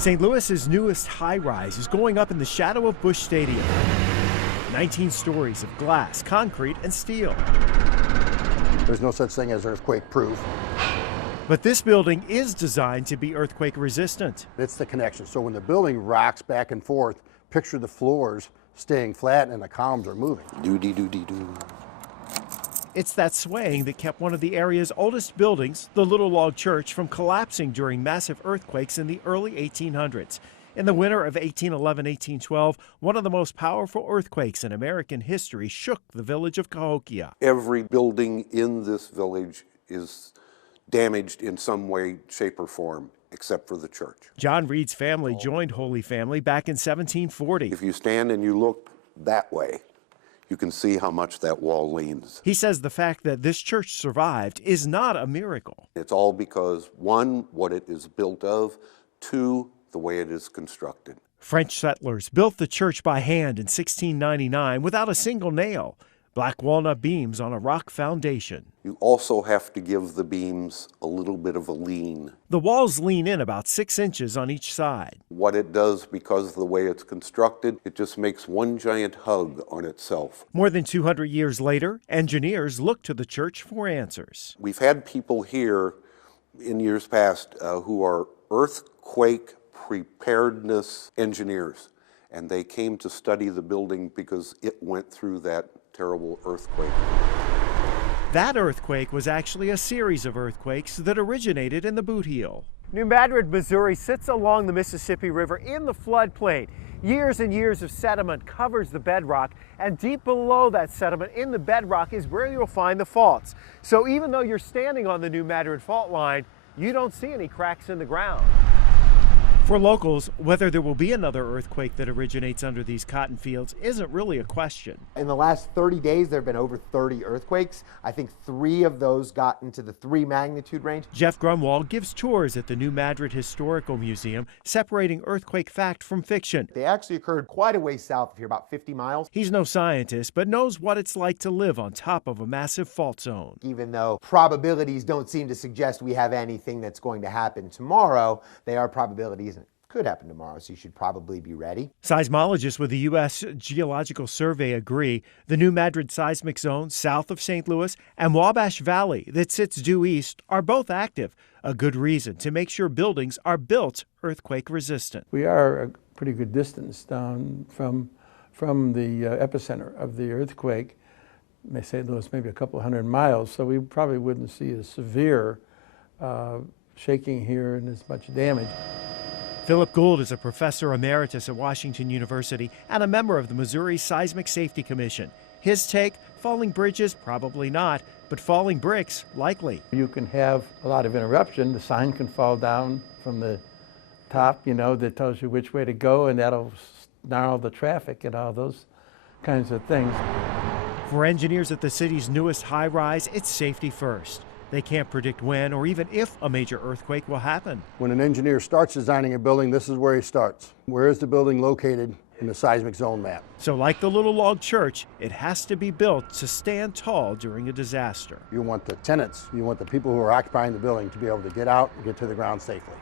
St. Louis's newest high-rise is going up in the shadow of Busch Stadium. 19 stories of glass, concrete, and steel. There's no such thing as earthquake-proof. But this building is designed to be earthquake resistant. It's the connection. So when the building rocks back and forth, picture the floors staying flat and the columns are moving. Doo-dee-doo-dee-doo. It's that swaying that kept one of the area's oldest buildings, the Little Log Church, from collapsing during massive earthquakes in the early 1800s. In the winter of 1811-1812, one of the most powerful earthquakes in American history shook the village of Cahokia. Every building in this village is damaged in some way, shape, or form, except for the church. John Reed's family joined Holy Family back in 1740. If you stand and you look that way, you can see how much that wall leans. He says the fact that this church survived is not a miracle. It's all because, one, what it is built of, two, the way it is constructed. French settlers built the church by hand in 1699 without a single nail. Black walnut beams on a rock foundation. You also have to give the beams a little bit of a lean. The walls lean in about 6 inches on each side. What it does, because of the way it's constructed, it just makes one giant hug on itself. More than 200 years later, engineers look to the church for answers. We've had people here in years past who are earthquake preparedness engineers, and they came to study the building because it went through that terrible earthquake. That earthquake was actually a series of earthquakes that originated in the Boot Heel. New Madrid, Missouri sits along the Mississippi River in the floodplain. Years and years of sediment covers the bedrock, and deep below that sediment in the bedrock is where you'll find the faults. So even though you're standing on the New Madrid fault line, you don't see any cracks in the ground. For locals, whether there will be another earthquake that originates under these cotton fields isn't really a question. In the last 30 days, there have been over 30 earthquakes. I think 3 of those got into the 3 magnitude range. Jeff Grunwald gives tours at the New Madrid Historical Museum, separating earthquake fact from fiction. They actually occurred quite a ways south of here, about 50 miles. He's no scientist, but knows what it's like to live on top of a massive fault zone. Even though probabilities don't seem to suggest we have anything that's going to happen tomorrow, they are probabilities. Could happen tomorrow, so you should probably be ready. Seismologists with the U.S. Geological Survey agree the New Madrid seismic zone south of St. Louis and Wabash Valley that sits due east are both active, a good reason to make sure buildings are built earthquake resistant. We are a pretty good distance down from the epicenter of the earthquake, St. Louis, maybe a couple hundred miles, so we probably wouldn't see a severe shaking here and as much damage. Philip Gould is a professor emeritus at Washington University and a member of the Missouri Seismic Safety Commission. His take, falling bridges, probably not, but falling bricks, likely. You can have a lot of interruption. The sign can fall down from the top, that tells you which way to go, and that'll narrow the traffic and all those kinds of things. For engineers at the city's newest high-rise, it's safety first. They can't predict when or even if a major earthquake will happen. When an engineer starts designing a building, this is where he starts. Where is the building located in the seismic zone map? So like the Little Log Church, it has to be built to stand tall during a disaster. You want the tenants, you want the people who are occupying the building to be able to get out and get to the ground safely.